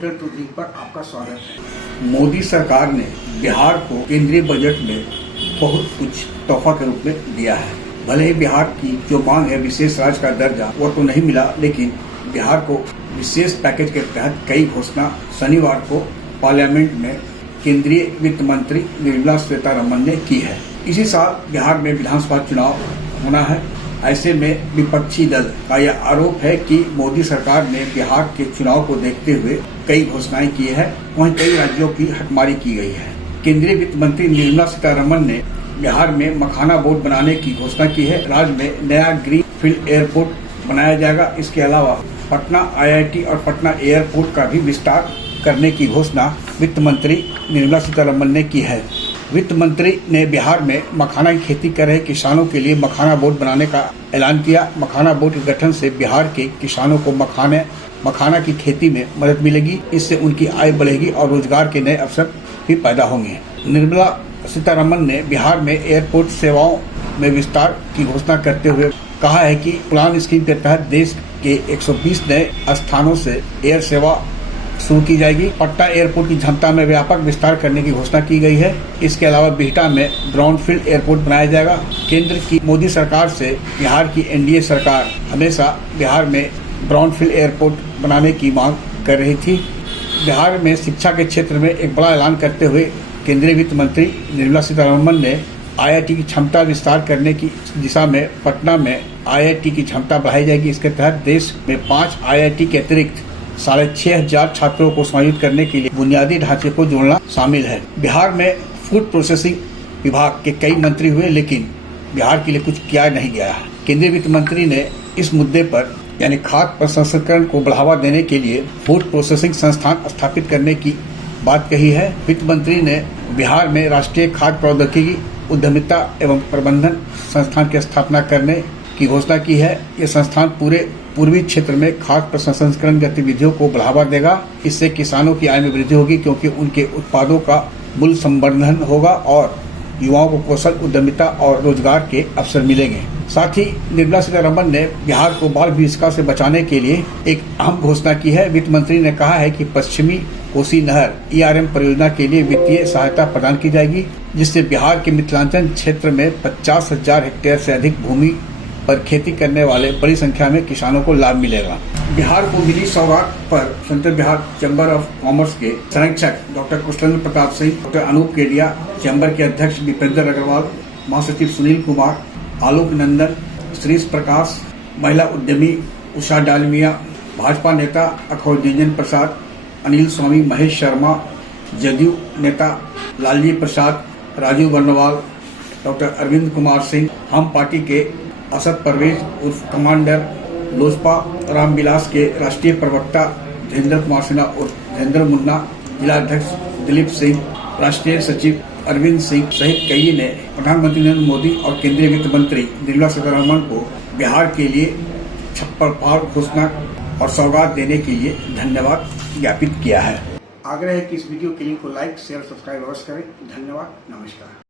Hotel tourism पर आपका स्वागत है। मोदी सरकार ने बिहार को केंद्रीय बजट में बहुत कुछ तोहफा के रूप में दिया है। भले ही बिहार की जो मांग है विशेष राज्य का दर्जा वो तो नहीं मिला, लेकिन बिहार को विशेष पैकेज के तहत कई घोषणा शनिवार को पार्लियामेंट में केंद्रीय वित्त मंत्री निर्मला सीतारमण ने की है। इसी साल बिहार में विधानसभा चुनाव होना है। ऐसे में विपक्षी दल का यह आरोप है कि मोदी सरकार ने बिहार के चुनाव को देखते हुए कई घोषणाएं की है, वहीं कई राज्यों की हटमारी की गई है। केंद्रीय वित्त मंत्री निर्मला सीतारमण ने बिहार में मखाना बोर्ड बनाने की घोषणा की है। राज्य में नया ग्रीन फील्ड एयरपोर्ट बनाया जाएगा। इसके अलावा पटना IIT और पटना एयरपोर्ट का भी विस्तार करने की घोषणा वित्त मंत्री निर्मला सीतारमण ने की है। वित्त मंत्री ने बिहार में मखाना की खेती कर रहे किसानों के लिए मखाना बोर्ड बनाने का ऐलान किया। मखाना बोर्ड के गठन से बिहार के किसानों को मखाना की खेती में मदद मिलेगी। इससे उनकी आय बढ़ेगी और रोजगार के नए अवसर भी पैदा होंगे। निर्मला सीतारमण ने बिहार में एयरपोर्ट सेवाओं में विस्तार की घोषणा करते हुए कहा है कि उड़ान स्कीम के तहत देश के 120 नए स्थानों से एयर सेवा शुरू की जाएगी। पटना एयरपोर्ट की क्षमता में व्यापक विस्तार करने की घोषणा की गई है। इसके अलावा बिहटा में ब्राउनफील्ड एयरपोर्ट बनाया जाएगा। केंद्र की मोदी सरकार से बिहार की NDA सरकार हमेशा बिहार में ब्राउनफील्ड एयरपोर्ट बनाने की मांग कर रही थी। बिहार में शिक्षा के क्षेत्र में एक बड़ा ऐलान करते हुए केंद्रीय वित्त मंत्री निर्मला सीतारमण ने IIT की क्षमता विस्तार करने की दिशा में पटना में IIT की क्षमता बढ़ाई जाएगी। इसके तहत देश में 5 IIT के अतिरिक्त 6,500 छात्रों को समायोजित करने के लिए बुनियादी ढांचे को जोड़ना शामिल है। बिहार में फूड प्रोसेसिंग विभाग के कई मंत्री हुए, लेकिन बिहार के लिए कुछ किया नहीं गया है। केंद्रीय वित्त मंत्री ने इस मुद्दे पर यानी खाद्य प्रसंस्करण को बढ़ावा देने के लिए फूड प्रोसेसिंग संस्थान स्थापित करने की बात कही है। वित्त मंत्री ने बिहार में राष्ट्रीय खाद्य प्रौद्योगिकी उद्यमिता एवं प्रबंधन संस्थान की स्थापना करने की घोषणा की है। ये संस्थान पूरे पूर्वी क्षेत्र में खाद्य प्रसंस्करण गतिविधियों को बढ़ावा देगा। इससे किसानों की आय में वृद्धि होगी, क्योंकि उनके उत्पादों का मूल्य संवर्धन होगा और युवाओं को कौशल उद्यमिता और रोजगार के अवसर मिलेंगे। साथ ही निर्मला सीतारमण ने बिहार को बाल विभीषिका से बचाने के लिए एक अहम घोषणा की है। वित्त मंत्री ने कहा है कि पश्चिमी कोसी नहर ERM परियोजना के लिए वित्तीय सहायता प्रदान की जाएगी, जिससे बिहार के मिथिलांचल क्षेत्र में 50,000 हेक्टेयर से अधिक भूमि पर खेती करने वाले बड़ी संख्या में किसानों को लाभ मिलेगा। बिहार को मिली सौगात पर central Bihar chamber of commerce के संरक्षक doctor Kushalendra Pratap Singh, doctor Anoop Kedia, chamber के अध्यक्ष दीपेंद्र अग्रवाल, महासचिव सुनील कुमार, आलोक नंदन, श्रीश प्रकाश, महिला उद्यमी उषा डालमिया, भाजपा नेता अखौर निरंजन प्रसाद, अनिल स्वामी, महेश शर्मा, जदयू नेता लालजी प्रसाद, राजीव बर्नवाल, डॉक्टर अरविंद कुमार सिंह, हम पार्टी के असद परवेज उर्फ कमांडर, लोजपा रामविलास के राष्ट्रीय प्रवक्ता धीरेन्द्र कुमार सिन्हा उर्फ धीरेन्द्र मुन्ना, जिलाध्यक्ष दिलीप सिंह, राष्ट्रीय सचिव अरविंद सिंह सहित कई ने प्रधानमंत्री नरेंद्र मोदी और केंद्रीय वित्त मंत्री निर्मला सीतारमण को बिहार के लिए छप्पर घोषणा और सौगात देने के लिए धन्यवाद ज्ञापित किया है। आग्रह है कि इस वीडियो के लिंक को लाइक, शेयर, सब्सक्राइब अवश्य करें। धन्यवाद, नमस्कार।